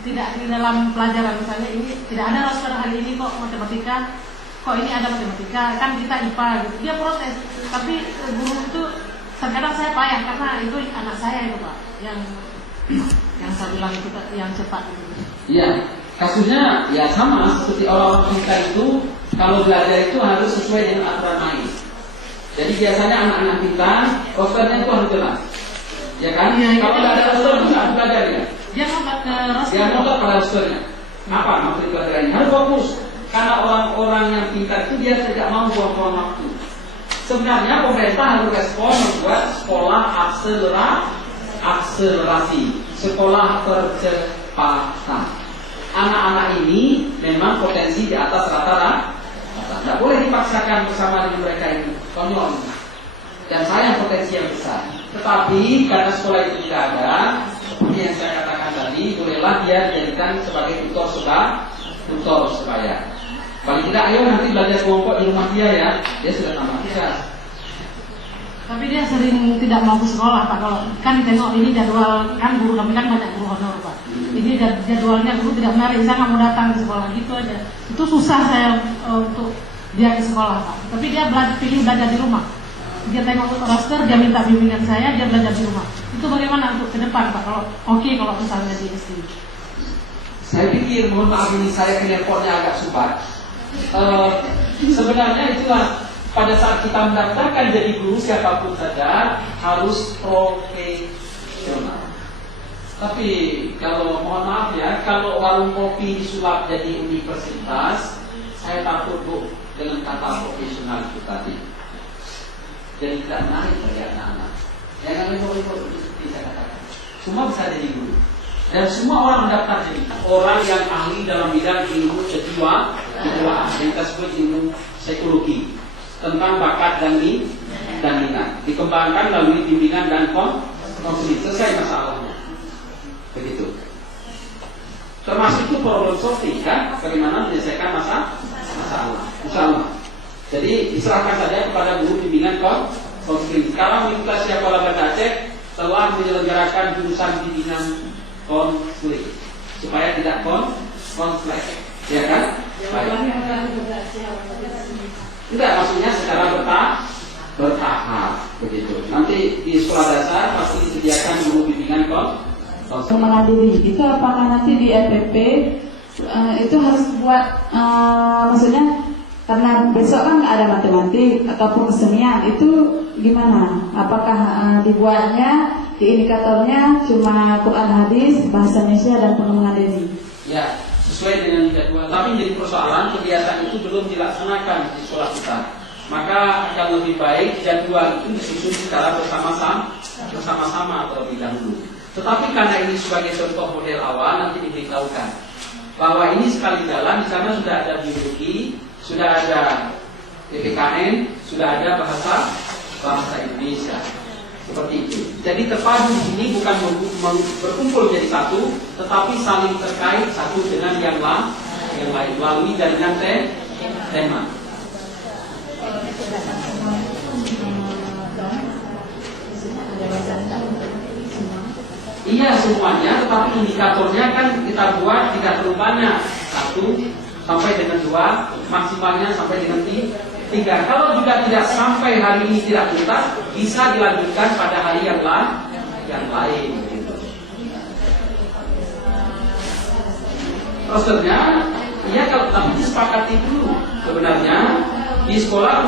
tidak di dalam pelajaran, misalnya ini tidak ada roster hari ini kok matematika, kok ini ada matematika, kan kita IPA gitu. Dia protes, tapi guru itu terkadang saya payah karena itu anak saya itu Pak, yang saya bilang itu yang cepat itu. Iya, kasusnya ya sama seperti orang-orang kita itu kalau belajar itu harus sesuai dengan aturan main. Jadi biasanya anak-anak kita rosternya itu harus jelas, ya kan? Ya, kalau tidak ada roster itu nggak belajar ya. Dia ngotot ke roster. Dia ngotot pada rosternya. Apa materi pelajarannya? Harus fokus. Karena orang-orang yang pintar itu dia tidak mau buang-buang waktu. Sebenarnya pemerintah harus respon membuat sekolah akselerasi, sekolah percepatan. Anak-anak ini memang potensi di atas rata-rata. Tidak boleh dipaksakan bersama dengan mereka ini konyol. Dan saya potensi yang besar. Tetapi karena sekolah itu tidak ada, seperti yang saya katakan tadi, bolehlah dia dijadikan sebagai tutor sebaya. Paling tidak, ayo nanti belajar kelompok di rumah dia ya. Dia sudah tambah antusias. Tapi dia sering tidak mau ke sekolah Pak. Kalau kan tengok ini jadwal, kan guru kami kan banyak guru honor Pak. Ini jadwalnya guru tidak menarik, saya nggak mau datang ke sekolah gitu aja. Itu susah saya untuk dia ke sekolah Pak. Tapi dia pilih belajar di rumah. Dia tengok roster, dia minta bimbingan saya, dia belajar di rumah. Itu bagaimana untuk ke depan Pak? Kalau kalau misalnya di SD. Saya pikir, mohon maaf ini saya penelponnya agak supat. Sebenarnya itulah pada saat kita mendaftarkan jadi guru siapapun saja harus profesional. Tapi kalau mohon maaf ya, kalau warung kopi disulap jadi universitas, saya takut Bu dengan kata profesional itu tadi. Jadi tidak menarik bagi anak-anak. Jangan lembut-lembut seperti saya katakan. Semua bisa jadi guru. Dan semua orang mendaftar jadi orang yang ahli dalam bidang ilmu kejiwaan yang kita sebut ilmu psikologi tentang bakat dan minat dikembangkan melalui bimbingan dan konseling. Selesai masalahnya. Begitu. Termasuk itu problem solving kan, bagaimana menyelesaikan masalah. Jadi diserahkan saja kepada guru bimbingan konseling. Sekarang Universitas Sekolah Banda Aceh telah menyelenggarakan jurusan bimbingan konseling supaya tidak konflik, ya kan? Baik. Enggak, maksudnya secara bertahap begitu. Nanti di sekolah dasar pasti disediakan guru bimbingan konseling. Mengadili itu apakah nanti di FPP itu harus buat maksudnya karena besok kan nggak ada matematik ataupun kesenian, itu gimana? Apakah dibuatnya di indikatornya cuma Quran hadis, bahasa Indonesia dan pengembangan diri? Ya, sesuai dengan jadwal. Tapi jadi persoalan kebiasaan itu belum dilaksanakan di sekolah kita. Maka akan lebih baik jadwal itu disusun secara bersama-sama terlebih dahulu. Tetapi karena ini sebagai contoh model awal, nanti diberitahukan bahwa ini sekali jalan. Di sana sudah ada biologi, sudah ada PPKN, sudah ada bahasa Indonesia. Seperti itu. Jadi terpadu di sini bukan berkumpul menjadi satu, tetapi saling terkait satu dengan yang lain melalui jaringan tema. Iya semuanya, tetapi indikatornya kan kita buat tidak terlalu banyak, 1 sampai dengan 2, maksimalnya sampai dengan 3. Kalau juga tidak sampai hari ini tidak tuntas, bisa dilanjutkan pada hari yang lain. Rosternya, ya kalau tapi disepakati dulu sebenarnya di sekolah.